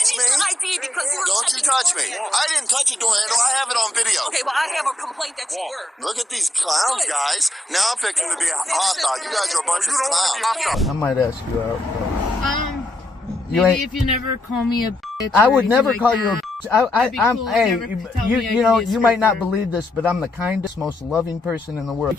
touch me. ID because you were Don't you touch me. I didn't touch your door handle. I have it on video. Okay, well, I have a complaint that you were. Look at these clowns, guys. Now I'm fixing to be hostile. You guys are a bunch of clowns. I might ask you out. Maybe if you never call me a bitch. I would never call you a bitch. Hey, you might not believe this, but I'm the kindest, most loving person in the world.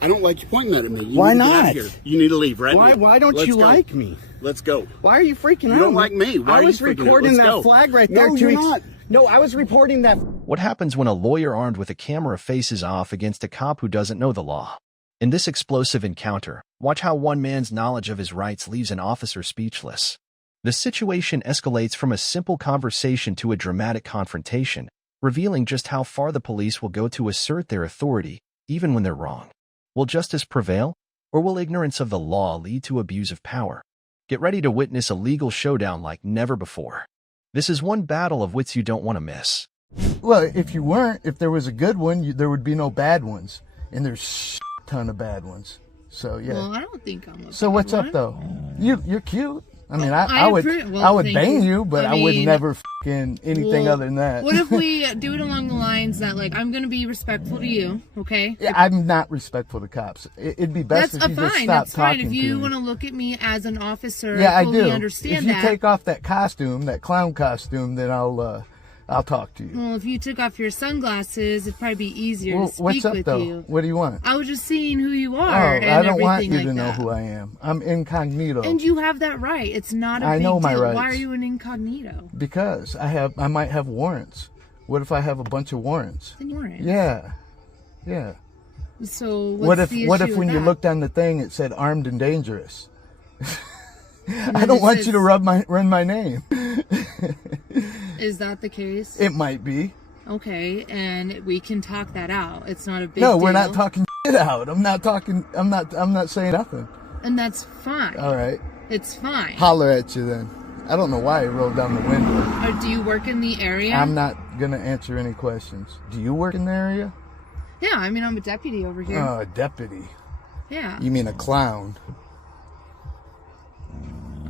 I don't like you pointing that at me. Why not? You need to leave right now. Why don't you like me? Let's go. Why are you freaking out? You don't like me. Why I was recording that flag right there. No, you're not. No, I was reporting that. What happens when a lawyer armed with a camera faces off against a cop who doesn't know the law? In this explosive encounter, watch how one man's knowledge of his rights leaves an officer speechless. The situation escalates from a simple conversation to a dramatic confrontation, revealing just how far the police will go to assert their authority, even when they're wrong. Will justice prevail, or will ignorance of the law lead to abuse of power? Get ready to witness a legal showdown like never before. This is one battle of wits you don't want to miss. Well, if there was a good one, there would be no bad ones. And there's a ton of bad ones. So, yeah. Well, I don't think I'm a So bad what's one. up, though? You're cute. I mean, I would thank bang you. you, but I would never fucking anything other than that. What if we do it along the lines that, like, I'm going to be respectful to you, okay? Yeah, I'm not respectful to cops. It'd be best if you just stop That's fine. talking If to you me. want to look at me as an officer, Yeah, I fully do. understand if you that. take off that costume, that clown costume, then I'll talk to you. Well, if you took off your sunglasses, it'd probably be easier to speak what's up, with though? you. What do you want? I was just seeing who you Oh, are and I don't want everything you like to know that. who I am. I'm incognito. And you have that right. It's not a big know my deal. rights. Why are you an incognito? Because I might have warrants. What if I have a bunch of warrants? Then you weren't. Yeah. So What if the when issue you with that? looked on the thing it said armed and dangerous? I don't want you to run my name. Is that the case? It might be. Okay, and we can talk that out. It's not a big No, deal. we're not talking shit out. I'm not saying nothing. And that's fine. All right. It's fine. Holler at you then. I don't know why I rolled down the window. Or do you work in the area? I'm not going to answer any questions. Do you work in the area? Yeah, I mean, I'm a deputy over here. Oh, a deputy. Yeah. You mean a clown?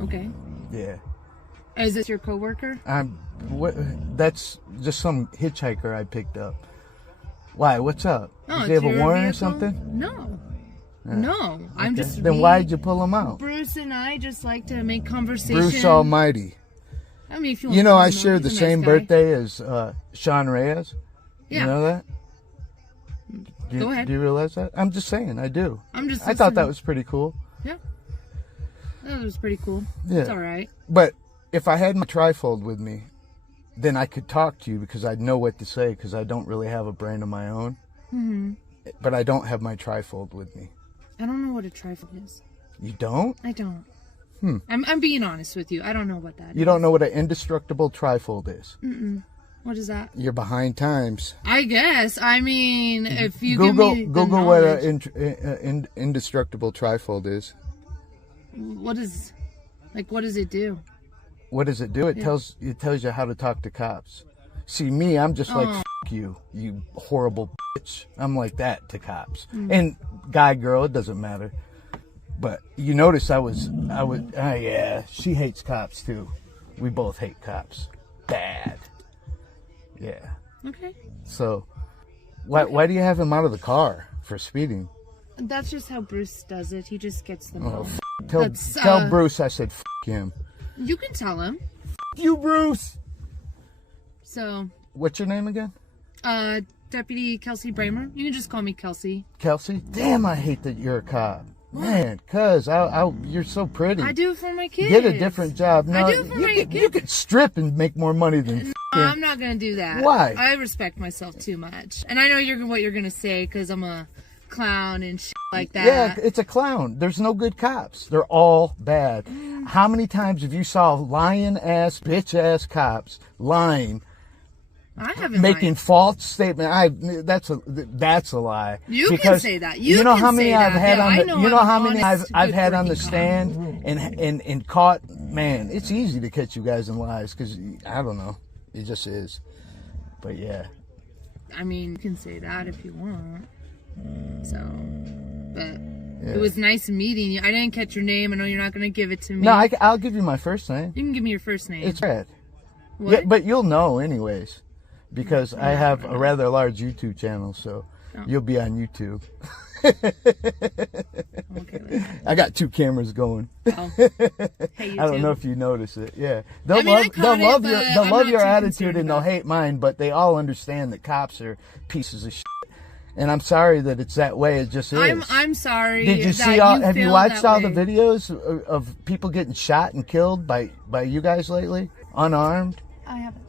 Okay. Yeah. Is this your coworker? That's just some hitchhiker I picked up. Why? What's up? No, Did you have a your warrant or vehicle? something? No. No. I'm Okay. just... Then why'd you pull him out? Bruce and I just like to make conversation. Bruce Almighty. I mean, if you You know, want I to share the he's a same nice guy. birthday as Sean Reyes. Yeah. You know that? Go ahead. Do you realize that? I'm just saying, I do. I'm just I thought that listening. was pretty cool. Yeah. That was pretty cool. Yeah. It's all right. But if I had my trifold with me, then I could talk to you because I'd know what to say because I don't really have a brain of my own. Mm-hmm. But I don't have my trifold with me. I don't know what a trifle is. You don't? I don't. I'm being honest with you. I don't know what that is. You don't know what an indestructible trifold is? What is that? You're behind times. I guess. I mean, if you Google give me the Google what knowledge, an indestructible trifold is. what does it do? What does it do? It tells you how to talk to cops. See, me, I'm just like, F you horrible bitch. I'm like that to cops. And guy, girl, it doesn't matter. But you notice yeah, she hates cops too. We both hate cops. Bad. Yeah. Okay. So, why do you have him out of the car for speeding? That's just how Bruce does it. He just gets them all. Tell Bruce I said F him. You can tell him. F you, Bruce. So, What's your name again? Deputy Kelsey Bramer. You can just call me Kelsey. Kelsey? Damn, I hate that you're a cop. Man, cuz you're so pretty. I do it for my kids. Get a different job. No, I do it for my kids. You could strip and make more money than I'm not going to do that. Why? I respect myself too much. And I know what you're going to say because I'm a clown and shit like that. Yeah, it's a clown. There's no good cops. They're all bad. How many times have you saw lying-ass, bitch-ass cops lying, I haven't making lied. false statements? That's a lie. You Because can say that. You know can how many say I've that. had Yeah, on I the. know You know I'm how an many honest, I've had on the good-working stand and caught. Man, it's easy to catch you guys in lies because I don't know. It just is. But yeah. I mean, you can say that if you want. So, but Yeah. it was nice meeting you. I didn't catch your name. I know you're not going to give it to me. No, I'll give you my first name. You can give me your first name. It's Brad. What? Yeah, but you'll know anyways, because I have a rather large YouTube channel, so you'll be on YouTube. Okay, wait. I got 2 cameras going. Oh. Hey, I don't know if you notice it. Yeah, they'll I mean, I love caught it, your but they'll I'm love not your too attitude concerned and they'll about it. hate mine, but they all understand that cops are pieces of shit. And I'm sorry that it's that way. It just is. I'm sorry. Did you that see all? you Have you feel watched that all the way. videos of people getting shot and killed by you guys lately, unarmed? I haven't.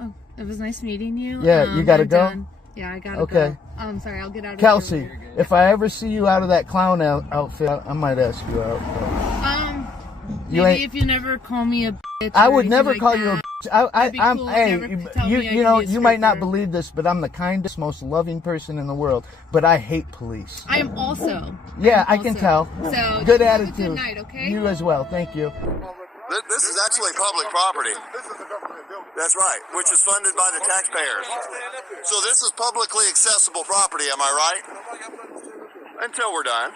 Oh, it was nice meeting you. Yeah, you gotta I'm go? done. Yeah, I gotta Okay. go. I'm sorry. I'll get out of Kelsey, here. if I ever see you out of that clown outfit, I might ask you out. You Maybe ain't- if you never call me a bitch. I or would anything never like call you a that. bitch. That'd be I'm cool if hey, you ever tell me I you can know, be a you might not stripper. believe this, but I'm the kindest, most loving person in the world. But I hate police. I am also. Yeah, I can tell. So Good you have a attitude. Good night, okay? You as well. Thank you. This is actually public property. That's right, which is funded by the taxpayers. So this is publicly accessible property, am I right? Until we're done.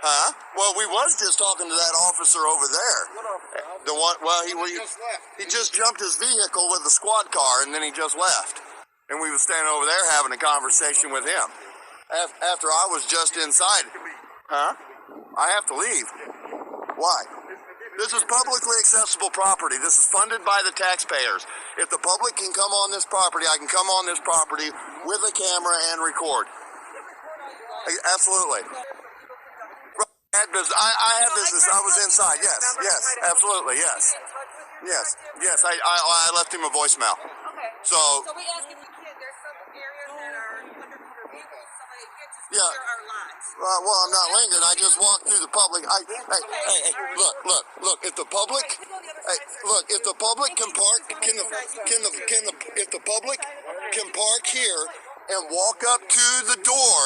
Huh? Well, we was just talking to that officer over there. The one, well, he just jumped his vehicle with the squad car, and then he just left. And we was standing over there having a conversation with him. After I was just inside. Huh? I have to leave. Why? This is publicly accessible property. This is funded by the taxpayers. If the public can come on this property, I can come on this property with a camera and record. Absolutely. I had business. I was inside. Yes, absolutely. Yes. I left him a voicemail. Okay. So we ask if you can. There's some areas that are undercover vehicles, so they get to Yeah. secure our lots. well, I'm not lingering. I just walked through the public. Hey, look. If the public, if the public can park, if the public can park here and walk up to the door,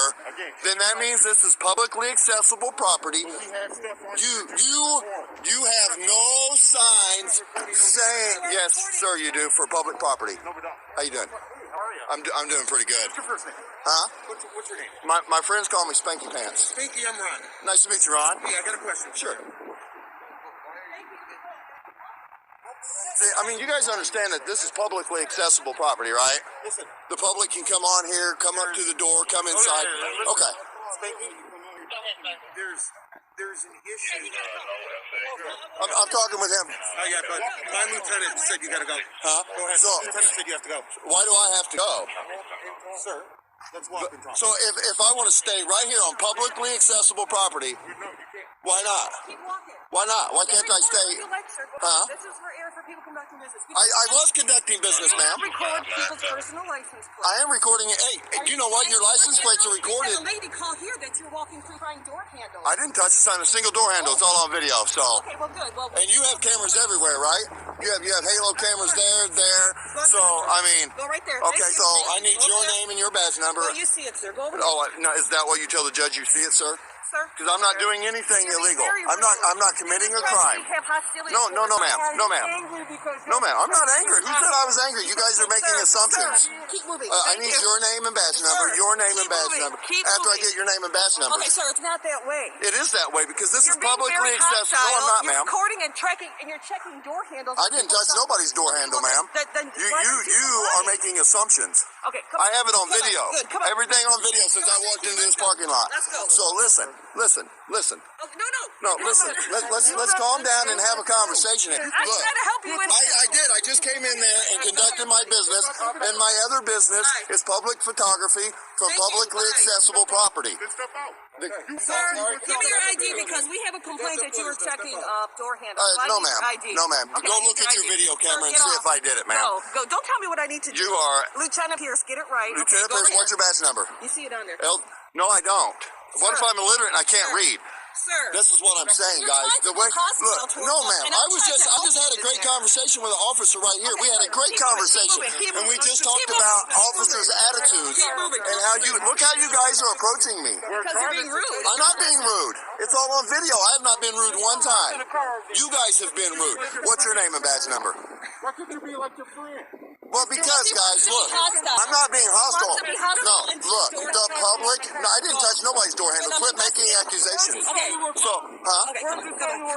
then that means this is publicly accessible property. You have no signs saying yes, sir. You do for public property. How you doing? I'm doing pretty good. What's your first name? Huh? What's your name? My friends call me Spanky Pants. Pinky, I'm Ron. Nice to meet you, Ron. Hey, I got a question. Sure. See, I mean, you guys understand that this is publicly accessible property, right? Listen. The public can come on here, come up to the door, come inside. Okay. Spanky, there's an issue. I'm talking with him. Oh, yeah, but my lieutenant said you gotta go. Huh? Go ahead. So, Lieutenant said you have to go. why do I have to go? Sir, let's walk and talk. So if I want to stay right here on publicly accessible property, why not? Keep walking. Why not? Why can't I stay? If you like, sir, go Huh? ahead. This is for air for people conducting business. I was conducting business, ma'am. Record people's personal license plate. I am recording it. Hey, you know what? Your license plates are recorded. The lady called here that you're walking through trying door handles. I didn't touch a single door handle. It's all on video. So, Okay, well, good. Well, and you have cameras everywhere, right? You have Halo cameras there. So, I mean, go right there. okay. So I need your name and your badge number. Well, you see it, sir. Go over there. Oh, no, is that what you tell the judge? You see it, sir? Sir. Because I'm not doing anything You're being illegal. very I'm not committing a crime. No, ma'am. No, ma'am. No, ma'am. I'm not angry. Who said I was angry? You guys are making assumptions. Keep moving. I need your name and badge number. Your name and badge number. After I get your name and badge number. Okay, sir, it's not that way. It is that way because this is You're being publicly very accessible. No, I'm hostile. not, You're ma'am. recording and tracking, and you're checking door handles. I didn't touch nobody's door handle, ma'am. Then You why don't you comply? are making assumptions. Okay, come I have it on Come video. Good, come on. Everything on video since I walked into this parking lot. Let's go. So listen. Oh, no. No, listen. Let's calm down and have a conversation. I'm Look, trying to help you. I did. I just came in there and conducted my business, and my other business is public photography from publicly accessible property. Sir, give me your ID because we have a complaint that you were checking door handles. No, I need ma'am. your ID. No, ma'am. Okay, Go I need look at your ID. video Sir, camera and get see off. if I did it, ma'am. Go. Don't tell me what I need to do. You are Lieutenant Pierce, get it right. Lieutenant Okay, go Pierce. ahead. What's your badge number? You see it on there. No, I don't. What if Sir. I'm illiterate and I can't Sir. read? Sir. This is what I'm saying, You're guys. trying to be hostile towards No, us, ma'am. and I I'm trying to just help had a you great today. conversation with an officer right here. We had a Okay, great keep moving, conversation, keep and we moving. just Keep talked moving. about Keep officers' moving. attitudes Keep moving. and how you look how you guys are approaching me. Because you're being rude. I'm not being rude. It's all on video. I have not been rude one time. You guys have been rude. What's your name and badge number? Why couldn't you be like your friend? Well, because, guys, look, hostile. I'm not being hostile. Wants to be hostile No, and look, door the handle. public, no, I didn't touch nobody's door handle. Quit making accusations. Okay. So, huh? Okay.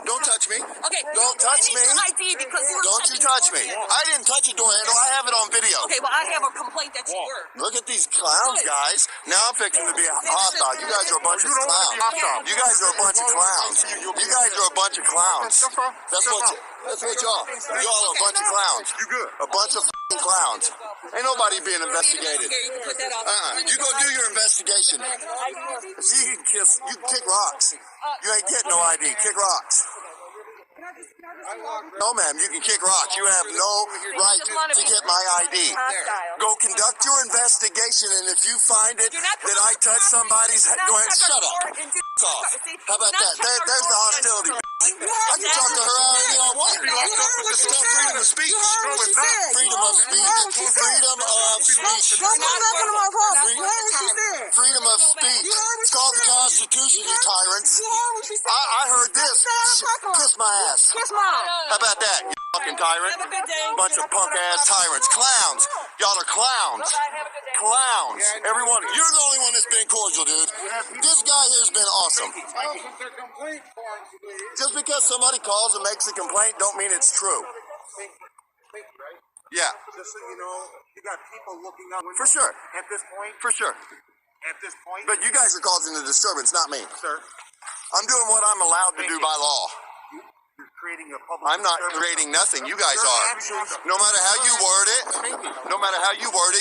Don't touch me. Okay. Don't touch I need me. your ID because you were Don't you touching touch door me. handle. I didn't touch a door handle. I have it on video. Okay, well, I have a complaint that you were. Look at these clowns, guys. Now I'm fixing to be hostile. You guys are a bunch of clowns. You guys are a bunch of clowns. You guys are a bunch of clowns. That's what y'all. Y'all are a bunch of clowns. You good? A bunch of f***ing clowns. Ain't nobody being investigated. Here, you can put that off. You go do your investigation. You can kick rocks. You ain't getting no ID. Kick rocks. No, ma'am, you can kick rocks. You have no right to get my ID. Go conduct your investigation, and if you find it that I touched somebody's head, go ahead and shut up. How about that? There's the hostility. I can talk to her anything I want. It's called freedom of speech. No, it's not. Freedom of speech. Freedom of speech. Freedom of speech. It's called the Constitution, you tyrants. I heard this. Kiss my ass. Kiss mine. How about that, you fucking tyrant? Have a good day. Bunch of punk-ass tyrants. Clowns. Y'all are clowns. Have a good day. Clowns. Everyone. You're the only one that's been cordial, dude. This guy here's been awesome. Just because somebody calls and makes a complaint don't mean it's true. Yeah, Just so you know, you got people looking out. for sure. At this point, For sure. But you guys are causing the disturbance, not me. sir, I'm doing what I'm allowed to do by law. you're creating a public. I'm not disturbance. creating nothing. You guys are. No matter how you word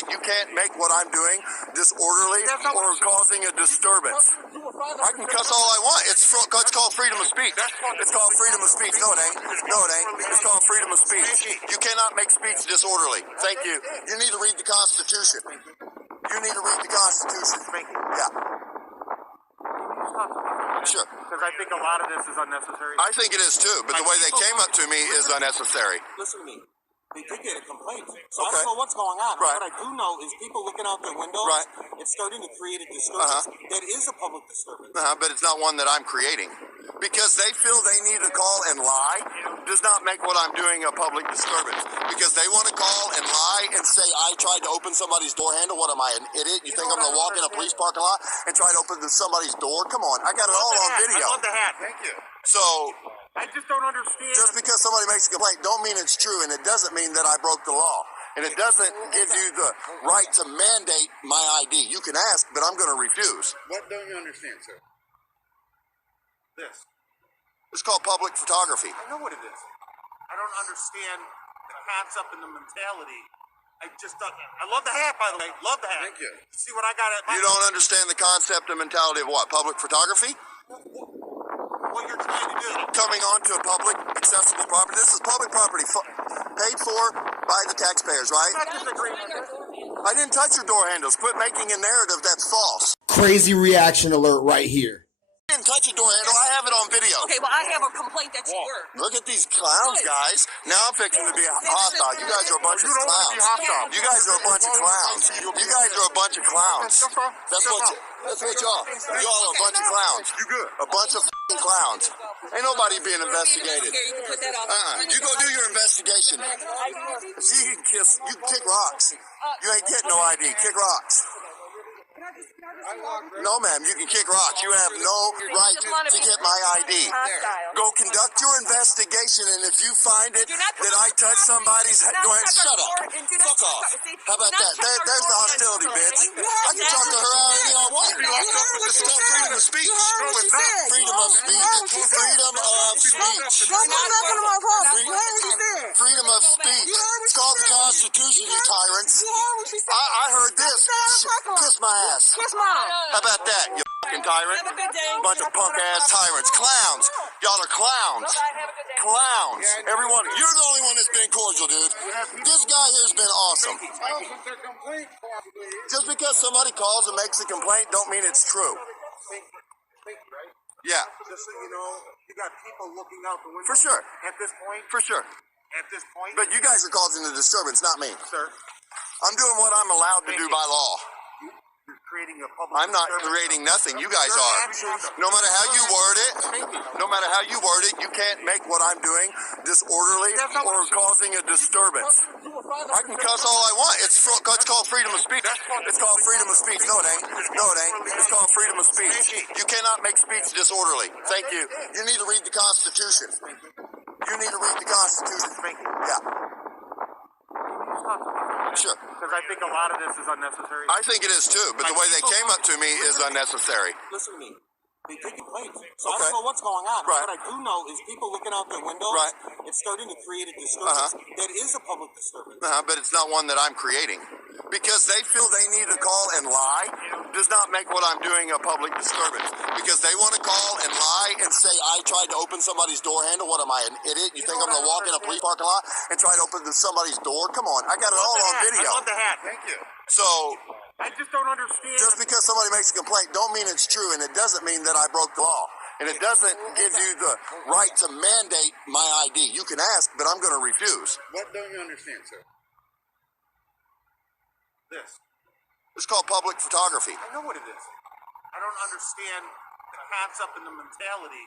it, you can't make what I'm doing disorderly or causing a disturbance. I can cuss all I want. It's called freedom of speech. It's called freedom of speech. No, it ain't. No, it ain't. It's called freedom of speech. You cannot make speech disorderly. Thank you. You need to read the Constitution. You need to read the Constitution. Yeah. Sure. Because I think a lot of this is unnecessary. I think it is too, but the way they came up to me is unnecessary. Listen to me. They did get a complaint. So I Okay. don't know what's going on. Right. What I do know is people looking out their windows. Right. It's starting to create a disturbance. That is a public disturbance. But it's not one that I'm creating. Because they feel they need to call and lie does not make what I'm doing a public disturbance. Because they want to call and lie and say I tried to open somebody's door handle. What am I, an idiot? You think I'm going to walk in a police parking lot and try to open somebody's door? Come on, I got it all on video. I love the hat. Thank you. So I just don't understand. just because somebody makes a complaint don't mean it's true, and it doesn't mean that I broke the law. And it doesn't give you the right to mandate my ID. You can ask, but I'm going to refuse. What don't you understand, sir? This. It's called public photography. I know what it is. I don't understand the concept and the mentality. I love the hat, by the way. Love the hat. Thank you. See what I got at my. You don't understand the concept and mentality of what? Public photography? What you're trying to do. Coming onto a public accessible property. This is public property paid for by the taxpayers, right? I'm not disagreeing with this. I didn't touch your door handles. Quit making a narrative that's false. Crazy reaction alert right here. I didn't touch a door handle. I have it on video. Okay, well, I have a complaint that you were. Look at these clowns, guys. Now I'm fixing to be hostile. You guys are a bunch of You don't want to clowns. be hostile. You guys are a bunch of clowns. You guys are a bunch of clowns. That's what y'all. Y'all are a bunch of clowns. You good? A bunch of f***ing clowns. Ain't nobody being investigated. Here, you can put that off. You go do your investigation. You can kick rocks. You ain't getting no ID. Kick rocks. No, ma'am, you can kick rocks. You have no right to get my ID. Go conduct your investigation, and if you find it that I touched somebody's head, go ahead and shut up. Fuck off. How about that? There's the hostility, bitch. I can talk to her anything I want. It's called freedom of speech. No, it's not. Freedom of speech. Freedom of speech. Freedom of speech. It's called the Constitution, you tyrants. I heard this. Kiss my ass. Kiss mine. How about that, you fucking tyrant? Have a good day. Bunch of punk-ass tyrants. Clowns. Y'all are clowns. Have a good day. Clowns. Everyone. You're the only one that's been cordial, dude. This guy here's been awesome. Just because somebody calls and makes a complaint don't mean it's true. Yeah, Just so you know, you got people looking out the window. for sure. At this point. For sure. At this point. But you guys are causing the disturbance, not me. Sir, I'm doing what I'm allowed to do by law. you're creating a public. I'm not creating nothing. You guys are. No matter how you word it, you can't make what I'm doing disorderly or causing a disturbance. I can cuss all I want. It's called freedom of speech. It's called freedom of speech. No, it ain't. No, it ain't. It's called freedom of speech. You cannot make speech disorderly. Thank you. You need to read the Constitution. You need to read the Constitution. Yeah. Sure. Because I think a lot of this is unnecessary. I think it is too, but the way they came up to me is unnecessary. Listen to me. They take complaints. So I don't know what's going on. Right. What I do know is people looking out their windows. Right. It's starting to create a disturbance. That is a public disturbance. But it's not one that I'm creating. Because they feel they need to call and lie does not make what I'm doing a public disturbance. Because they want to call and lie and say I tried to open somebody's door handle. What am I, an idiot? You think I'm going to walk in a police parking lot and try to open somebody's door? Come on. I got it all on video. I love the hat. Thank you. So I just don't understand. just because somebody makes a complaint don't mean it's true, and it doesn't mean that I broke the law. And it doesn't give you the right to mandate my ID. You can ask, but I'm going to refuse. What don't you understand, sir? This. It's called public photography. I know what it is. I don't understand the concept and the mentality.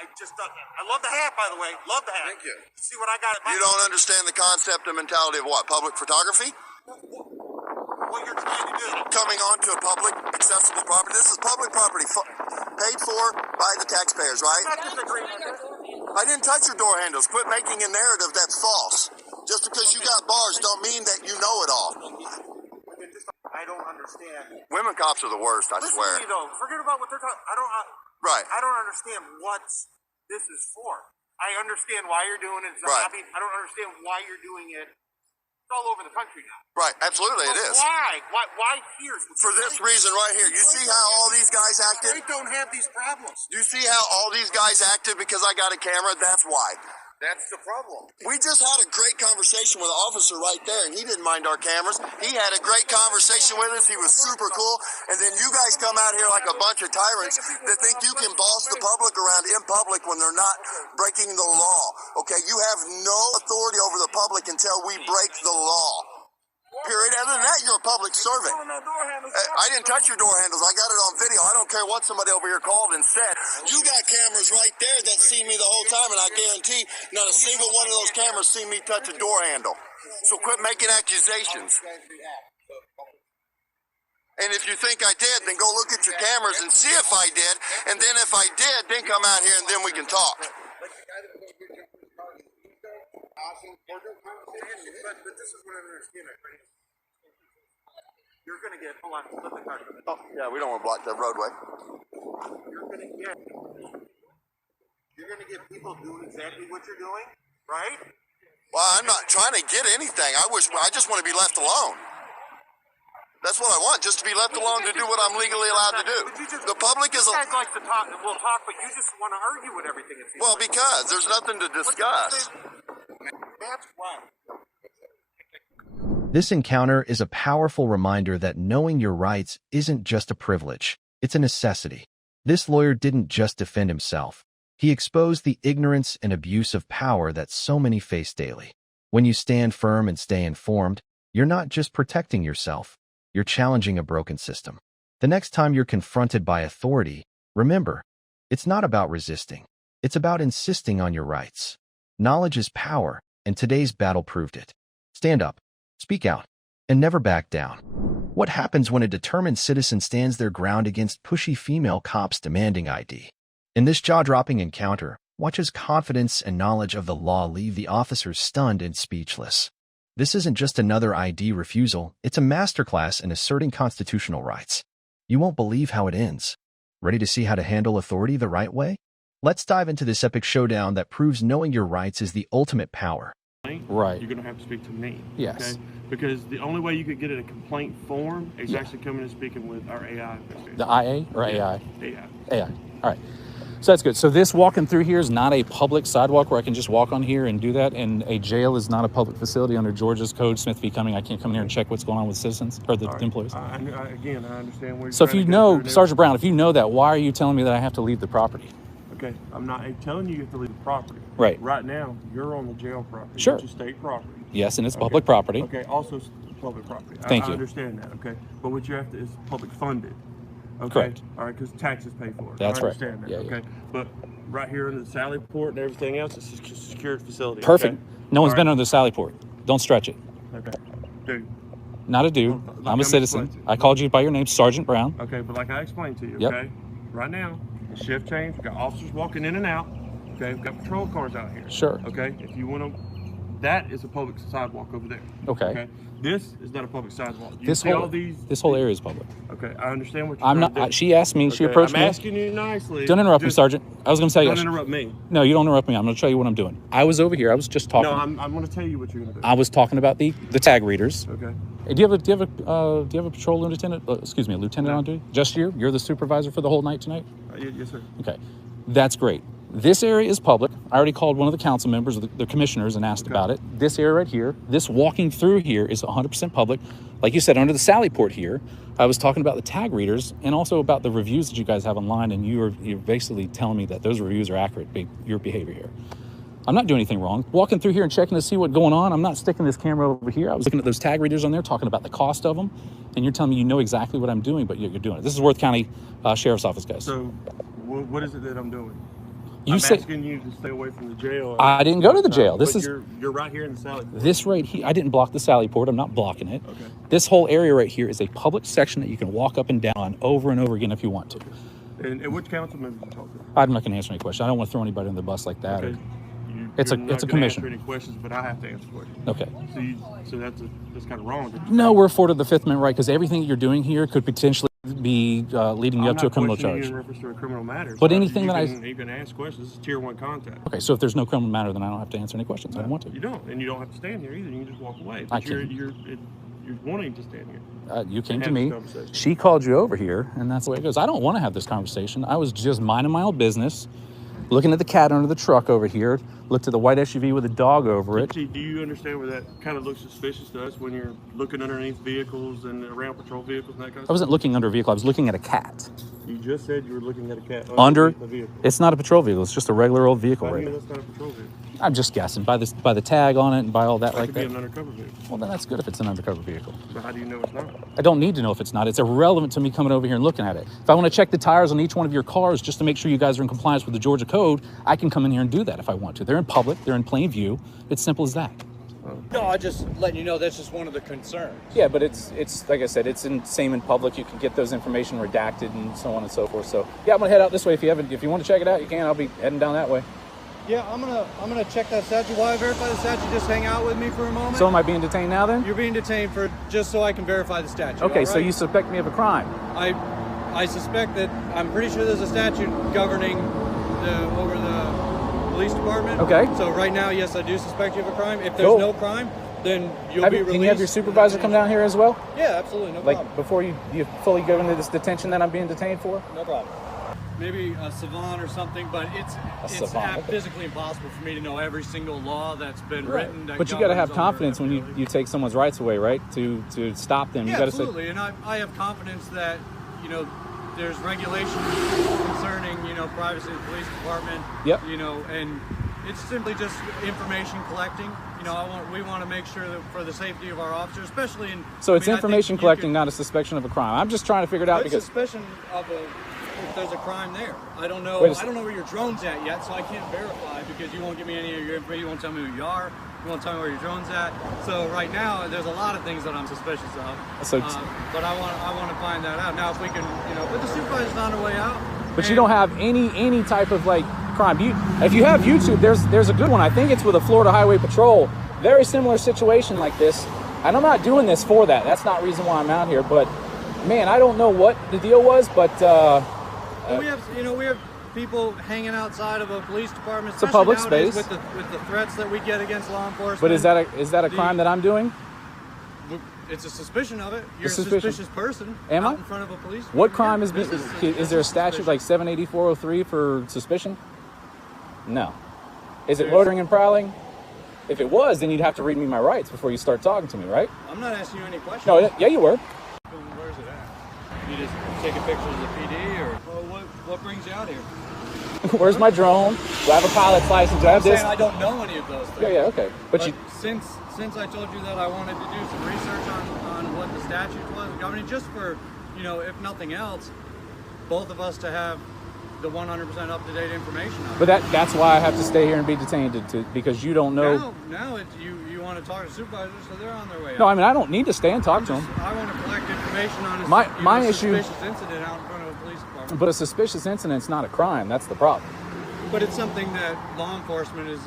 I just don't. I love the hat, by the way. Love the hat. Thank you. See what I got? You don't understand the concept and mentality of what? Public photography? What you're trying to do. Coming onto a public accessible property. This is public property paid for by the taxpayers, right? I'm not disagreeing with this. I didn't touch your door handles. Quit making a narrative that's false. Just because you got bars don't mean that you know it all. I don't understand. Women cops are the worst, I Listen swear. to me though. Forget about what they're talking. Right. I don't understand what this is for. I understand why you're doing it. It's a Right. hobby. I don't understand why you're doing it. It's all over the country now. Right, absolutely it is. Why? Why here? For this reason right here. You see how all these guys acted? They don't have these problems. You see how all these guys acted because I got a camera? That's why. That's the problem. We just had a great conversation with an officer right there, and he didn't mind our cameras. He had a great conversation with us. He was super cool. And then you guys come out here like a bunch of tyrants that think you can boss the public around in public when they're not breaking the law. Okay, you have no authority over the public until we break the law. Period. Other than that, you're a public servant. I didn't touch your door handles. I got it on video. I don't care what somebody over here called and said. You got cameras right there that see me the whole time, and I guarantee not a single one of those cameras see me touch a door handle. So quit making accusations. And if you think I did, then go look at your cameras and see if I did. And then if I did, then come out here and then we can talk. But this is what I don't understand. You're going to get, hold on, let the car come in. Oh, yeah, we don't want to block the roadway. You're going to get people doing exactly what you're doing, right? Well, I'm not trying to get anything. I just want to be left alone. That's what I want, just to be left alone to do what I'm legally allowed to do. The public is... You guys like to talk, we'll talk, but you just want to argue with everything. Well, because there's nothing to discuss. That's why. This encounter is a powerful reminder that knowing your rights isn't just a privilege, it's a necessity. This lawyer didn't just defend himself. He exposed the ignorance and abuse of power that so many face daily. When you stand firm and stay informed, you're not just protecting yourself, you're challenging a broken system. The next time you're confronted by authority, remember, it's not about resisting. It's about insisting on your rights. Knowledge is power, and today's battle proved it. Stand up, speak out, and never back down. What happens when a determined citizen stands their ground against pushy female cops demanding ID? In this jaw-dropping encounter, watch as confidence and knowledge of the law leave the officers stunned and speechless. This isn't just another ID refusal, it's a masterclass in asserting constitutional rights. You won't believe how it ends. Ready to see how to handle authority the right way? Let's dive into this epic showdown that proves knowing your rights is the ultimate power. Right. You're going to have to speak to me. Yes. Okay? Because the only way you could get it a complaint form is actually coming and speaking with our AI. The IA or AI? AI. AI. All right. So that's good. So this walking through here is not a public sidewalk where I can just walk on here and do that. And a jail is not a public facility under Georgia's code. Smith v. Cumming. I can't come in here and check what's going on with citizens or the employees. Again, I understand where you're So if you know, Sergeant Brown, if you know that, why are you telling me that I have to leave the property? Okay, I'm not telling you have to leave the property. Right. Right now, you're on the jail property. Sure. Which is state property. Yes, and it's public property. Okay, also public property. Thank I you. understand that, okay? But what you have to is public funded. Okay? Correct. All right, because taxes pay for it. That's I right. understand that, Yeah, yeah. okay? But right here under the Sally Port and everything else, it's a secured facility. Perfect. Okay? No one's All been right? under the Sally Port. Don't stretch it. Okay. Dude. Not a dude. Look, I'm let me a citizen. explain to you. I called you by your name, Sergeant Brown. Okay, but like I explained to you, Yep. okay? Right now, the shift change, we've got officers walking in and out. Okay, we've got patrol cars out here. Sure. Okay, if you want to, that is a public sidewalk over there. Okay. This is not a public sidewalk. You This see all whole these. this whole area is public. Okay, I understand what you're I'm trying not. to do. She asked me. She Okay, approached I'm me. asking you nicely. Don't interrupt me, Just Sergeant. I was going to tell you. Don't interrupt me. No, you don't interrupt me. I'm going to tell you what I'm doing. I was over here. I was just talking. No, I'm going to tell you what you're going to do. I was talking about the tag readers. Okay. Hey, do you have a patrol lieutenant? Excuse me, a lieutenant on duty? Just you? You're the supervisor for the whole night tonight? Yes, sir. Okay, that's great. This area is public. I already called one of the council members, or the commissioners, and asked about it. This area right here, this walking through here is 100% public. Like you said, under the Sally Port here, I was talking about the tag readers and also about the reviews that you guys have online, and you're basically telling me that those reviews are accurate, your behavior here. I'm not doing anything wrong. Walking through here and checking to see what's going on. I'm not sticking this camera over here. I was looking at those tag readers on there, talking about the cost of them, and you're telling me you know exactly what I'm doing, but you're doing it. This is Worth County Sheriff's Office, guys. So, what is it that I'm doing? I'm asking you to stay away from the jail. I didn't go to the jail. This But is you're right here in the Sally Port. this right here. I didn't block the Sally Port. I'm not blocking it. Okay. This whole area right here is a public section that you can walk up and down over and over again if you want to. And which council member did you talk to? I'm not going to answer any questions. I don't want to throw anybody under the bus like that. Okay. It's You're a not gonna commission. answer any questions, but I have to answer questions. Okay. So that's kind of wrong. No, we're afforded the Fifth Amendment right because everything you're doing here could potentially be leading you up to a criminal charge. I'm not questioning you in reference to a criminal matter. But so anything you can ask questions. This is tier 1 contact. Okay, so if there's no criminal matter, then I don't have to answer any questions. I don't want to. You don't, and you don't have to stand here either. You can just walk away. I But can. you're wanting to stand here. You came and to have me. this conversation. She called you over here, and that's the way it goes. I don't want to have this conversation. I was just minding my own business, looking at the cat under the truck over here, looked at the white SUV with a dog over it. See, do you understand where that kind of looks suspicious to us when you're looking underneath vehicles and around patrol vehicles and that kind of I stuff? wasn't looking under a vehicle. I was looking at a cat. You just said you were looking at a cat Under? the vehicle. It's not a patrol vehicle. It's just a regular old vehicle How do right you know here. that's not a patrol vehicle? I'm just guessing by the tag on it and by all that That like could be that. an undercover vehicle. Well, then that's good if it's an undercover vehicle. But how do you know it's not? I don't need to know if it's not. It's irrelevant to me coming over here and looking at it. If I want to check the tires on each one of your cars just to make sure you guys are in compliance with the Georgia code, I can come in here and do that if I want to. They're in public. They're in plain view. It's simple as that. No, I just letting you know that's just one of the concerns. Yeah, but it's like I said, it's same in public. You can get those information redacted and so on and so forth. So yeah, I'm gonna head out this way. If you want to check it out, you can. I'll be heading down that way. Yeah, I'm gonna check that statute. While I verify the statute, just hang out with me for a moment. So am I being detained now then? You're being detained for just so I can verify the statute. Okay, all so right? you suspect me of a crime. I suspect that I'm pretty sure there's a statute governing over the police department. Okay. So right now, yes, I do suspect you of a crime. If there's no crime, then you'll be released. Can you have your supervisor come down here as well? Yeah, absolutely, no Like problem. before you fully go into this detention that I'm being detained for? No problem. Maybe a savant or something, but it's savant, okay. physically impossible for me to know every single law that's been written. That But you got to have governs confidence over when you take someone's rights away, right? To stop them. Yeah, You got to absolutely. And I have confidence that, there's regulations concerning, privacy of the police department. Yep. And it's simply just information collecting. We want to make sure that for the safety of our officers, especially in. So it's I think information you collecting, not a suspicion of a crime. I'm just trying to figure it out There's because suspicion of if there's a crime there. I don't know. Wait a I don't know where your drone's at yet, so I can't verify because you won't give me any of your information. You won't tell me who you are. You won't tell me where your drone's at. So right now, there's a lot of things that I'm suspicious of. So but I want to find that out. Now, if we can, but the supervisor's on her way out. But you don't have any type of like crime. If you have YouTube, there's a good one. I think it's with the Florida Highway Patrol. Very similar situation like this. And I'm not doing this for that. That's not the reason why I'm out here. But man, I don't know what the deal was. But we have people hanging outside of a police department. It's a public space with the threats that we get against law enforcement. But is that a crime that I'm doing? It's a suspicion of it. You're a suspicion. suspicious person. Am I? In front of a police. What crime is there a statute suspicion. like 78403 for suspicion? No. Is it loitering and prowling? If it was, then you'd have to read me my rights before you start talking to me, right? I'm not asking you any questions. No, yeah, you were. Where's it at? You just taking pictures of the PD, or what brings you out here? Where's my drone? Do I have a pilot's license? Do I have this? I don't know any of those things. Yeah, okay. But you, since I told you that I wanted to do some research on what the statute was, I mean, just for, you know, if nothing else, both of us to have the 100% up-to-date information on it. But that's why I have to stay here and be detained because you don't know. Now you want to talk to supervisors, so they're on their way. No, I mean, I don't need to stay and talk to them. I want to collect information on my issue. Suspicious incident out in front of a police department. But a suspicious incident's not a crime. That's the problem. But it's something that law enforcement is,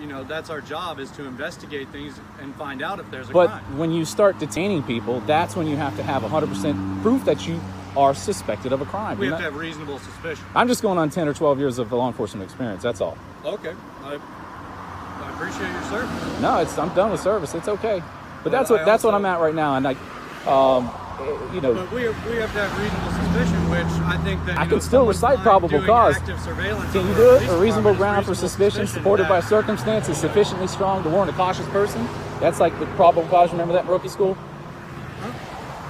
you know, that's our job, is to investigate things and find out if there's a crime. But when you start detaining people, that's when you have to have 100% proof that you are suspected of a crime. We have to have reasonable suspicion. I'm just going on 10 or 12 years of law enforcement experience. That's all. Okay. I appreciate your service. No, I'm done with service. It's okay. But that's what I'm at right now. And you know. But we have to have reasonable suspicion, which I think that I can still recite probable cause. Can you do it? A reasonable ground for suspicion supported by circumstances sufficiently strong to warrant a cautious person. That's like the probable cause. Remember that in rookie school?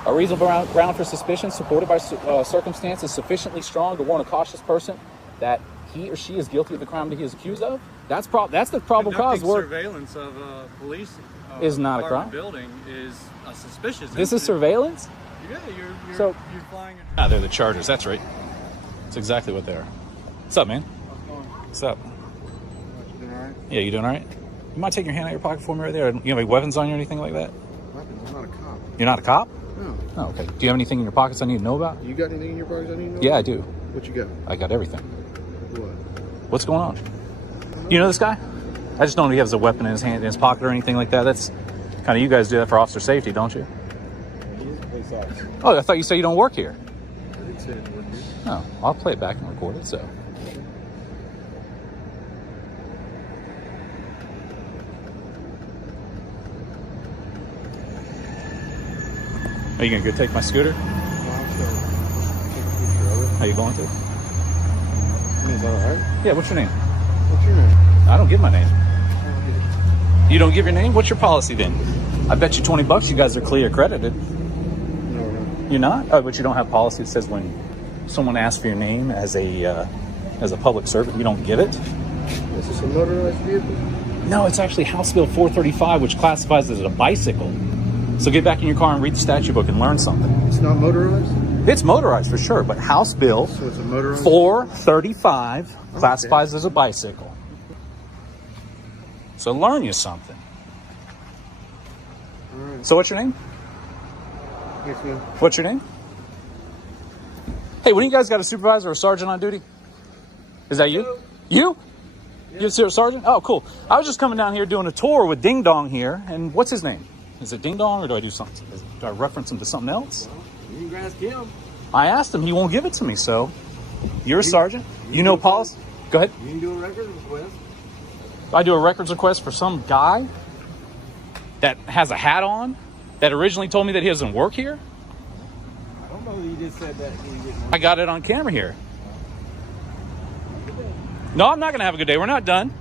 A reasonable ground for suspicion supported by circumstances sufficiently strong to warrant a cautious person that he or she is guilty of the crime that he is accused of. That's the probable cause. Surveillance of police is not a crime. Building is a suspicious. This is surveillance. Yeah, you're flying. They're the Chargers. That's right. That's exactly what they are. What's up, man? What's up? You doing all right? Yeah, you doing all right? You might take your hand out of your pocket for me right there. You have any weapons on you or anything like that? Weapons? I'm not a cop. You're not a cop? No. Oh, okay. Do you have anything in your pockets I need to know about? You got anything in your pockets I need to know Yeah, about? I do. What you got? I got everything. What? What's going on? You know this guy? I just don't know if he has a weapon in his hand, in his pocket or anything like that. That's kind of, you guys do that for officer safety, don't you? Oh, I thought you said you don't work here. I didn't say I didn't work here. Oh, I'll play it back and record it, so. Are you gonna go take my scooter? No, I'm sorry. Take a picture of it. Are you going to? Is that all right? Yeah, what's your name? What's your name? I don't give my name. I don't get it. You don't give your name? What's your policy then? I bet you $20 you guys are clear accredited. No, no. You're not? Oh, but you don't have policy that says when someone asks for your name as a public servant, you don't give it? Is this a motorized vehicle? No, it's actually House Bill 435, which classifies it as a bicycle. So get back in your car and read the statute book and learn something. It's not motorized? It's motorized for sure, but House Bill So it's a motorized 435 classifies as a bicycle. So learn you something. All right. So what's your name? Yes, ma'am. What's your name? Hey, when you guys got a supervisor or a sergeant on duty? Is that you? You? You're a sergeant? Oh, cool. I was just coming down here doing a tour with Ding Dong here, and what's his name? Is it Ding Dong, or do I do something? Do I reference him to something else? Well, you can ask him. I asked him. He won't give it to me, so. You're a sergeant? You know policy? Go ahead. You can do a record request. I do a records request for some guy that has a hat on that originally told me that he doesn't work here? I don't know that you just said that. I got it on camera here. No, I'm not going to have a good day. We're not done.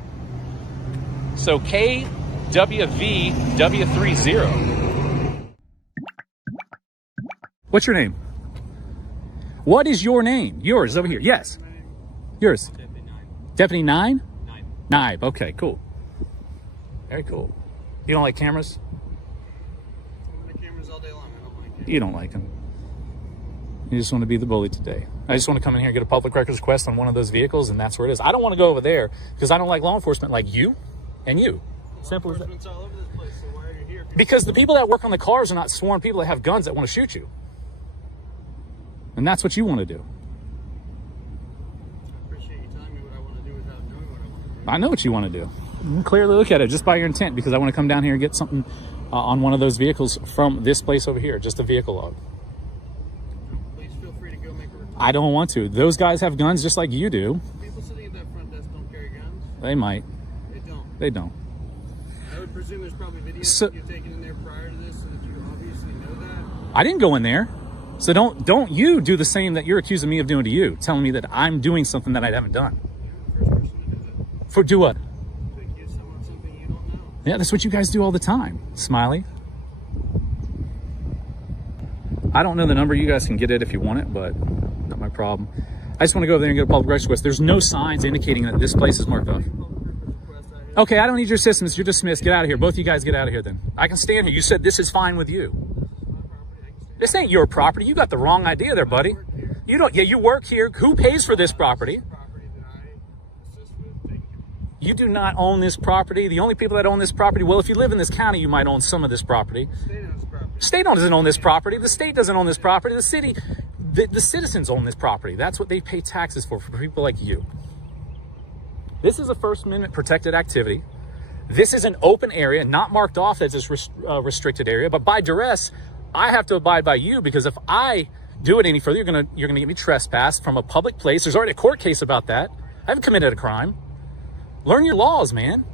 So KWVW30. What's your name? What is your name? Yours over here. Yes. Yours. Deputy 9? 9. Okay, cool. Very cool. You don't like cameras? I like cameras all day long. I don't like it. You don't like them. You just want to be the bully today. I just want to come in here and get a public records request on one of those vehicles, and that's where it is. I don't want to go over there because I don't like law enforcement like you and you. Simple as that. All over this place, so why are you here? Because the people that work on the cars are not sworn people that have guns that want to shoot you. And that's what you want to do. I appreciate you telling me what I want to do without knowing what I want to do. I know what you want to do. You can clearly look at it just by your intent, because I want to come down here and get something on one of those vehicles from this place over here, just a vehicle log. Please feel free to go make a report. I don't want to. Those guys have guns just like you do. People sitting at that front desk don't carry guns. They might. They don't. They don't. I would presume there's probably videos So, you've taken in there prior to this, so that you obviously know that. I didn't go in there. So don't you do the same that you're accusing me of doing to you, telling me that I'm doing something that I haven't done. You're the first person to do that. For do what? To accuse someone of something you don't know. Yeah, that's what you guys do all the time, Smiley. I don't know the number. You guys can get it if you want it, but not my problem. I just want to go over there and get a public records request. There's no signs indicating that this place is marked off. Okay, I don't need your assistance. You're dismissed. Get out of here. Both of you guys get out of here then. I can stand here. You said this is fine with you. This ain't your property. You got the wrong idea there, buddy. You don't, yeah, you work here. Who pays for this property? You do not own this property. The only people that own this property, well, if you live in this county, you might own some of this property. The state doesn't own this property. The state doesn't own this property. The city, the citizens own this property. That's what they pay taxes for people like you. This is a First Amendment protected activity. This is an open area, not marked off as this restricted area, but by duress, I have to abide by you, because if I do it any further, you're gonna get me trespassed from a public place. There's already a court case about that. I haven't committed a crime. Learn your laws, man.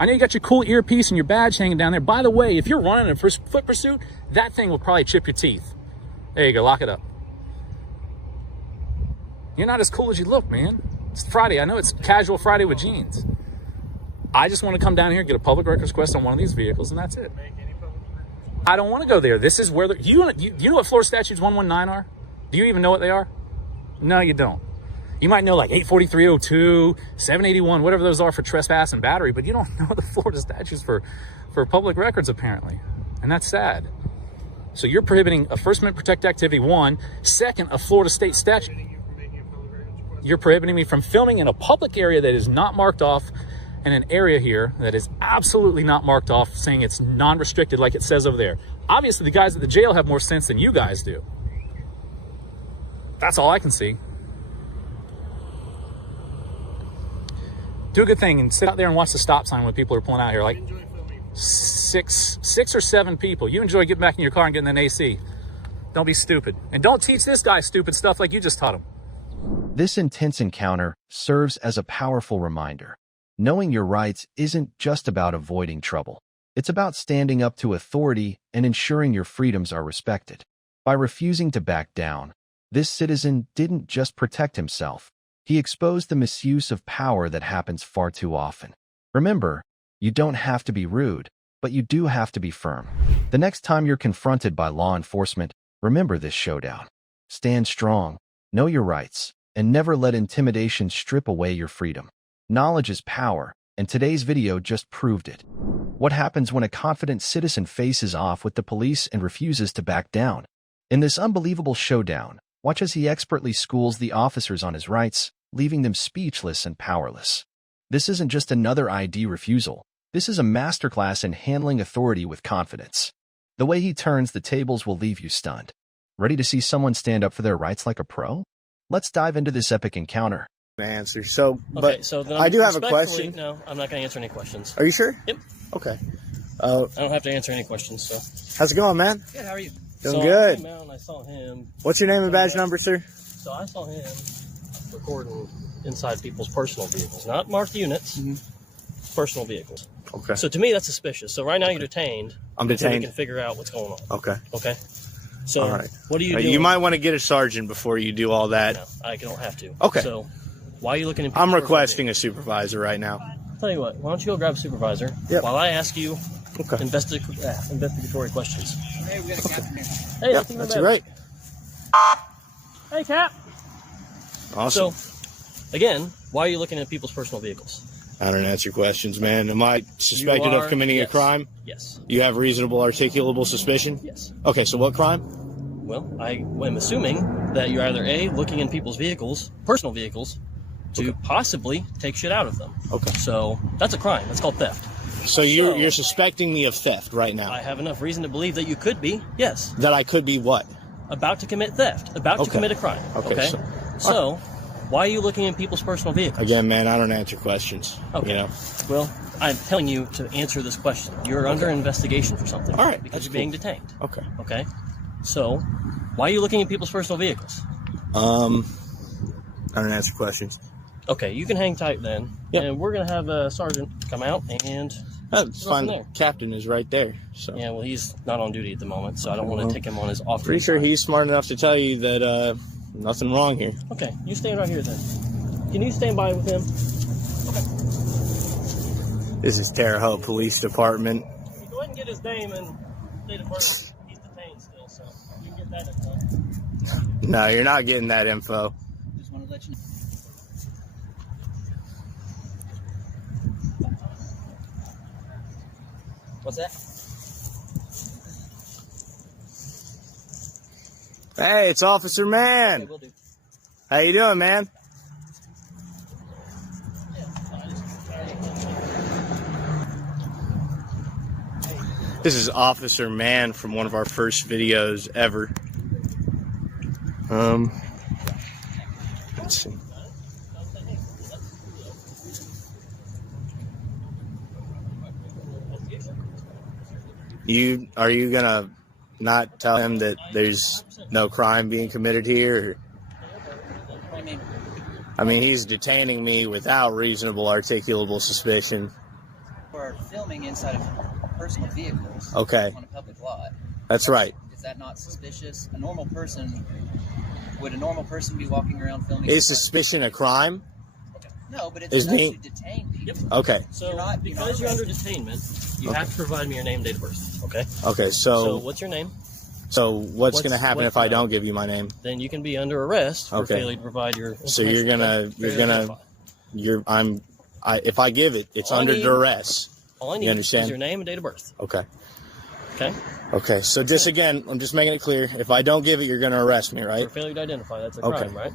I know you got your cool earpiece and your badge hanging down there. By the way, if you're running a foot pursuit, that thing will probably chip your teeth. There you go, lock it up. You're not as cool as you look, man. It's Friday. I know it's casual Friday with jeans. I just want to come down here and get a public records request on one of these vehicles, and that's it. I don't want to go there. This is where you know what Florida statutes 119 are? Do you even know what they are? No, you don't. You might know like 84302, 781, whatever those are for trespass and battery, but you don't know the Florida statutes for public records, apparently. And that's sad. So you're prohibiting a First Amendment protected activity, one. Second, a Florida state statute. You're prohibiting me from filming in a public area that is not marked off, and an area here that is absolutely not marked off, saying it's non-restricted like it says over there. Obviously, the guys at the jail have more sense than you guys do. That's all I can see. Do a good thing and sit out there and watch the stop sign when people are pulling out here. Like six or seven people. You enjoy getting back in your car and getting an AC. Don't be stupid. And don't teach this guy stupid stuff like you just taught him. This intense encounter serves as a powerful reminder. Knowing your rights isn't just about avoiding trouble. It's about standing up to authority and ensuring your freedoms are respected. By refusing to back down, this citizen didn't just protect himself. He exposed the misuse of power that happens far too often. Remember, you don't have to be rude, but you do have to be firm. The next time you're confronted by law enforcement, remember this showdown. Stand strong, know your rights, and never let intimidation strip away your freedom. Knowledge is power, and today's video just proved it. What happens when a confident citizen faces off with the police and refuses to back down? In this unbelievable showdown, watch as he expertly schools the officers on his rights, leaving them speechless and powerless. This isn't just another ID refusal. This is a masterclass in handling authority with confidence. The way he turns the tables will leave you stunned. Ready to see someone stand up for their rights like a pro? Let's dive into this epic encounter. Answer. So, but okay, so then I do have a question. No, I'm not going to answer any questions. Are you sure? Yep. Okay. I don't have to answer any questions. So. How's it going, man? Good. How are you? Doing good. I came out and I saw him. What's your name and badge number, sir? So I saw him recording inside people's personal vehicles, not marked units, personal vehicles. Okay. So to me, that's suspicious. So right now you're detained. I'm until detained. we can figure out what's going on. Okay. Okay. So all right. What are you doing? You might want to get a sergeant before you do all that. No, I don't have to. Okay. So why are you looking at? I'm requesting a supervisor right now. I'll tell you what. Why don't you go grab a supervisor while I ask you investigatory questions. Hey, we got a captain here. Hey, yep, that's right. Hey, Cap. Awesome. So, again, why are you looking at people's personal vehicles? I don't answer questions, man. Am I suspected of committing a crime? Yes. You have reasonable, articulable suspicion? Yes. Okay, so what crime? Well, I am assuming that you're either A, looking in people's vehicles, personal vehicles, to possibly take shit out of them. Okay. So that's a crime. That's called theft. So you're suspecting me of theft right now? I have enough reason to believe that you could be, yes. That I could be what? About to commit theft. About to commit a crime. Okay. So why are you looking in people's personal vehicles? Again, man, I don't answer questions. Okay. You know? Well, I'm telling you to answer this question. You're under investigation for something. All right. Because you're being detained. Okay. Okay. So why are you looking in people's personal vehicles? I don't answer questions. Okay, you can hang tight then. Yep. And we're going to have a sergeant come out and... That's fine. The captain is right there. So. Yeah, well, he's not on duty at the moment, so I don't want to take him on his off. Pretty sure he's smart enough to tell you that nothing wrong here. Okay, you stand right here then. Can you stand by with him? Okay. This is Terre Haute Police Department. Go ahead and get his name and date of birth. He's detained still, so you can get that info. No, you're not getting that info. let you know. What's that? Hey, it's Officer Man. Okay, will do. How you doing, man? This is Officer Man from one of our first videos ever. Let's see. Are you gonna not tell him that there's no crime being committed here? Or? I mean, he's detaining me without reasonable articulable suspicion. We're filming inside of personal vehicles. Okay. On a public lot. That's right. Is that not suspicious? Would a normal person be walking around filming? Is suspicion a crime? No, but it's actually detain people. Okay. So because you're under detainment, you have to provide me your name, date of birth. Okay. Okay. So what's your name? So what's going to happen if I don't give you my name? Then you can be under arrest for failing to provide your. So if I give it, it's under duress. All I need is your name and date of birth. Okay. Okay. Okay. So just again, I'm just making it clear. If I don't give it, you're going to arrest me, right? For failure to identify, that's a crime, right?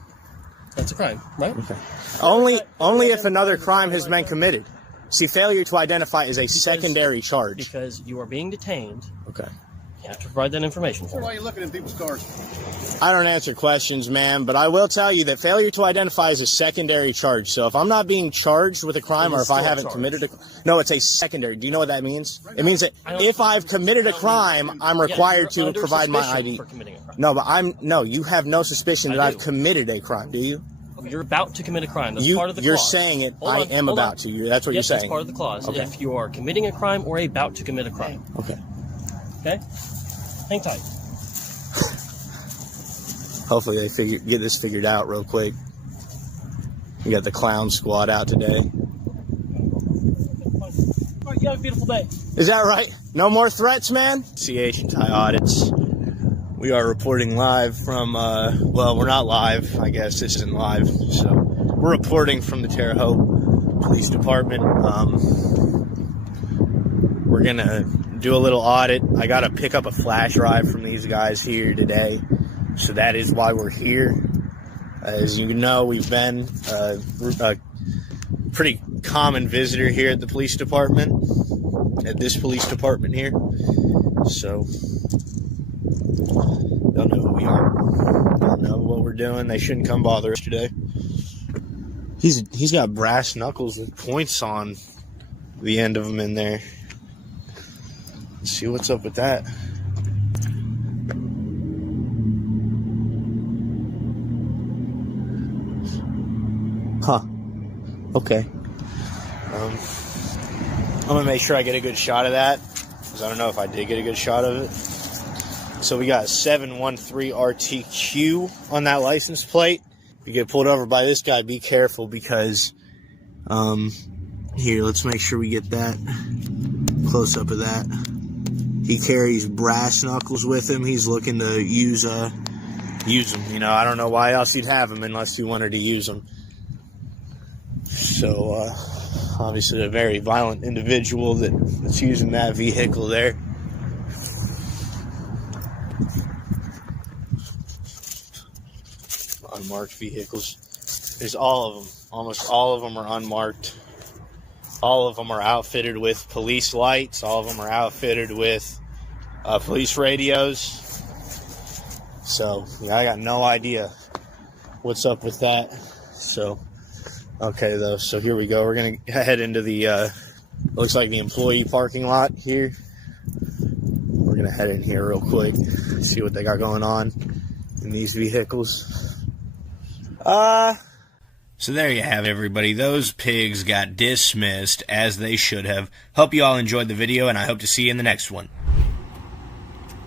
That's a crime, right? Okay. Only if another crime has been committed. See, failure to identify is a secondary charge. Because you are being detained. Okay. You have to provide that information. Why are you looking at people's cars? I don't answer questions, man, but I will tell you that failure to identify is a secondary charge. So if I'm not being charged with a crime or if I haven't committed a... No, it's a secondary. Do you know what that means? It means that if I've committed a crime, I'm required to provide my ID. No, but you have no suspicion that I've committed a crime, do you? You're about to commit a crime. That's part of the clause. You're saying it. I am about to. That's what you're saying. That's part of the clause. Okay. If you are committing a crime or about to commit a crime. Okay. Okay? Hang tight. Hopefully they get this figured out real quick. We got the clown squad out today. All right, you have a beautiful day. Is that right? No more threats, man? CH and Tie Audits. We are reporting live from, well, we're not live. I guess this isn't live. So we're reporting from the Terre Haute Police Department. We're going to do a little audit. I got to pick up a flash drive from these guys here today. So that is why we're here. As you know, we've been a pretty common visitor here at the police department, at this police department here. So, don't know who we are. Don't know what we're doing. They shouldn't come bother us today. He's got brass knuckles with points on the end of them in there. Let's see what's up with that. Huh. Okay. I'm gonna make sure I get a good shot of that, because I don't know if I did get a good shot of it. So we got 713 RTQ on that license plate. If you get pulled over by this guy, be careful, because here, let's make sure we get that close up of that. He carries brass knuckles with him. He's looking to use them. You know, I don't know why else he'd have them unless he wanted to use them. So, obviously a very violent individual that's using that vehicle there. Unmarked vehicles. There's all of them. Almost all of them are unmarked. All of them are outfitted with police lights. All of them are outfitted with police radios. So, yeah, I got no idea what's up with that. So, okay, though. So here we go. We're going to head into the, looks like the employee parking lot here. We're going to head in here real quick, see what they got going on in these vehicles. So there you have it, everybody. Those pigs got dismissed, as they should have. Hope you all enjoyed the video, and I hope to see you in the next one.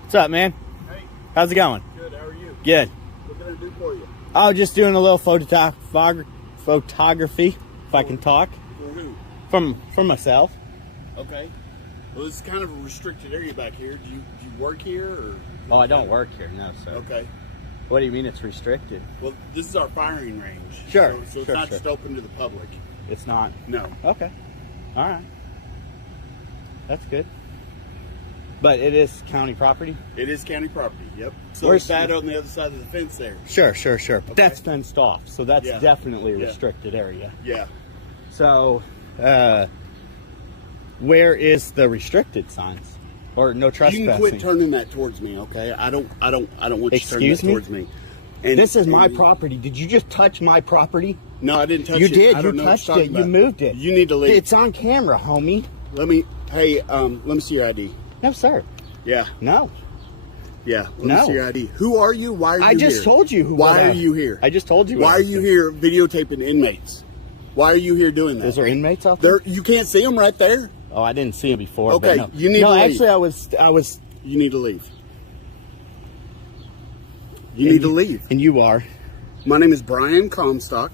What's up, man? Hey. How's it going? Good, how are you? Good. What can I do for you? Oh, just doing a little photography, if I can talk. For who? From myself. Okay. Well, this is kind of a restricted area back here. Do you work here, or? Oh, I don't work here, no, sir. Okay. What do you mean it's restricted? Well, this is our firing range. Sure. So it's sure, not sure. just open to the public. It's not? No. Okay. All right. That's good. But it is county property? It is county property, yep. So Where's it's that on the other side of the fence there. Sure, sure, sure. But Okay. that's fenced off, so that's Yeah. definitely a Yeah. restricted area. Yeah. So, where is the restricted signs? Or no trespassing? You can quit turning that towards me, okay? I don't want you to turn Excuse that me? towards me. And This is my and- property. Did you just touch my property? No, I didn't touch You it. did. I You don't know what touched you're it. talking You about. moved it. You need to leave. It's on camera, homie. Let me see your ID. No, sir. Yeah. No. Yeah. Let No. me see your ID. Who are you? Why are you I here? just told you who. Why are you here? I just told you. Why are you here videotaping inmates? Why are you here doing that? Is there inmates out there? You can't see them right there. Oh, I didn't see him before. Okay, but no. you need no, to leave. actually, I was. You need to leave. You need to leave. And you are My name is Brian Comstock.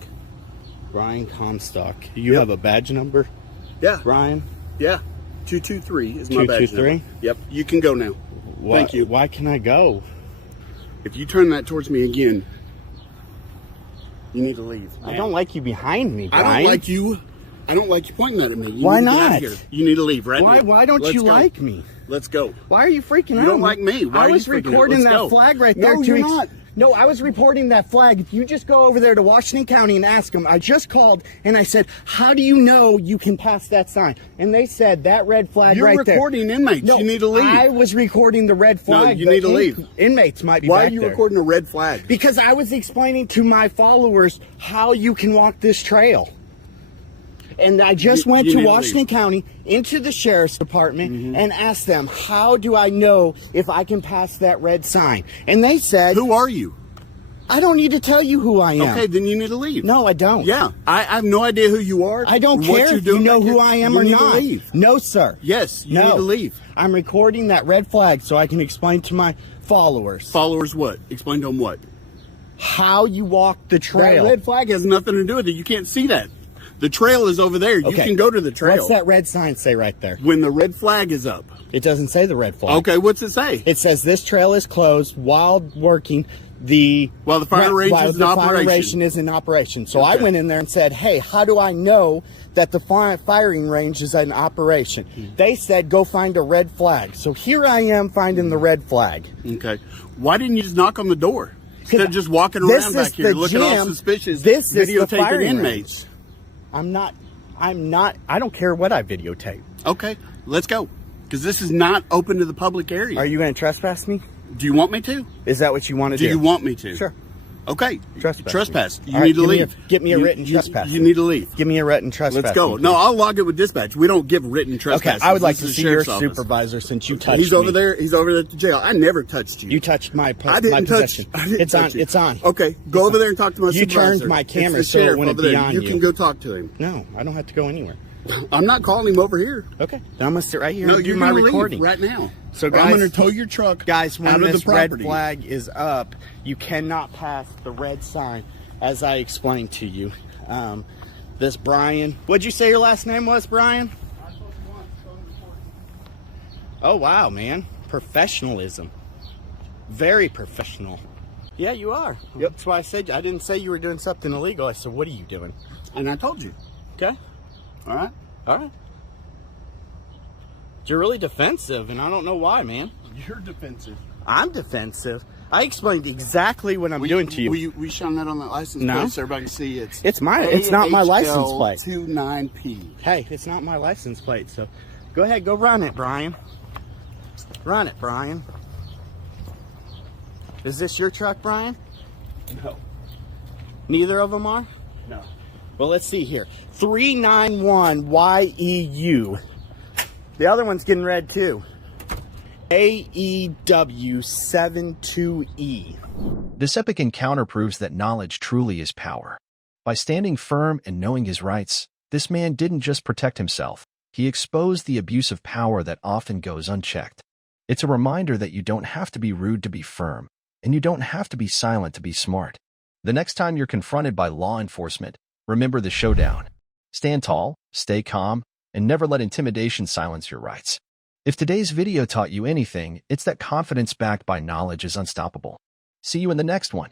Brian Comstock. You Yep. have a badge number, Yeah. Brian? Yeah. 223 is my badge 223? number. Yep. You can go now. Thank you. Why can I go? If you turn that towards me again, you need to leave. I don't like you behind me, Brian. I don't like you. I don't like you pointing that at me. You Why need to get out of not? here. You need to leave right now. Why don't Let's you go. like me? Let's go. Why are you freaking out? You don't like me. Why I are you was freaking out? recording Let's that go. flag right No, there. you're not. No, I was reporting that flag. If you just go over there to Washington County and ask them, I just called and I said, how do you know you can pass that sign? And they said, that red flag You're right there. recording inmates. No, You need to leave. I was recording the red No, flag. you but need to leave. Inmates might be Why back are you there. recording a red flag? Because I was explaining to my followers how you can walk this trail. And I just went you to need to Washington leave. County into the sheriff's department and asked them, how do I know if I can pass that red sign? And they said, Who are you? I don't need to tell you who I am. Okay, then you need to leave. No, I don't. Yeah, I have no idea who you are. I don't what care you're if you doing know back who here. I am You or need not. To leave. No, sir. Yes, you No. need to leave. I'm recording that red flag so I can explain to my followers Followers what? Explain to them what? how you walk the trail. That red flag has nothing to do with it. You can't see that. The trail is over there. You Okay. can go to the trail. What's that red sign say right there? When the red flag is up. It doesn't say the red flag. Okay, what's it say? It says this trail is closed while working while the fire range while is in the operation. firing is in operation. So I Okay. went in there and said, hey, how do I know that the firing range is in operation? They said, go find a red flag. So here I am finding the red flag. Okay. Why didn't you just knock on the door? Instead of just walking around back here looking all suspicious, This is the videotaping firing inmates. range. I don't care what I videotape. Okay, let's go. Because this is not open to the public area. Are you going to trespass me? Do you want me to? Is that what you want to do? Do you want me to? Sure. Okay. Trespass. You need to leave. Get me a written trespass. You need to leave. Give me a written trespass. Let's go. No, I'll log it with dispatch. We don't give written trespass. Okay, I would like to This is see the your sheriff's office. supervisor since you touched He's over me. there. He's over there at the jail. I never touched you. You touched my I didn't possession. touch. I didn't It's touch on. you. It's on. Okay, go over there and talk to my You supervisor. turned my camera It's the so it sheriff wouldn't over be there. on You you. can go talk to him. No, I don't have to go anywhere. I'm not calling him over here. Okay, then I'm gonna sit right here No, and do you're my gonna leave recording right now. So Or guys, I'm going to tow your truck guys, when out of this the red property. flag is up, you cannot pass the red sign, as I explained to you. This Brian, what'd you say your last name was, Brian? Oh wow, man, professionalism, very professional. Yeah, you are. Yep. That's why I said I didn't say you were doing something illegal. I said, what are you doing? And I told you. Okay. All right. All right. You're really defensive, and I don't know why, man. You're defensive. I'm defensive. I explained exactly what I'm doing to you. Will you shine that on that license No. plate so everybody can see it's It's not my license plate. 29P. Hey, it's not my license plate, so go ahead, go run it, Brian. Run it, Brian. Is this your truck, Brian? No. Neither of them are? No. Well, let's see here. 391YEU. The other one's getting red too. AEW72E. This epic encounter proves that knowledge truly is power. By standing firm and knowing his rights, this man didn't just protect himself, he exposed the abuse of power that often goes unchecked. It's a reminder that you don't have to be rude to be firm, and you don't have to be silent to be smart. The next time you're confronted by law enforcement, remember the showdown. Stand tall, stay calm, and never let intimidation silence your rights. If today's video taught you anything, it's that confidence backed by knowledge is unstoppable. See you in the next one.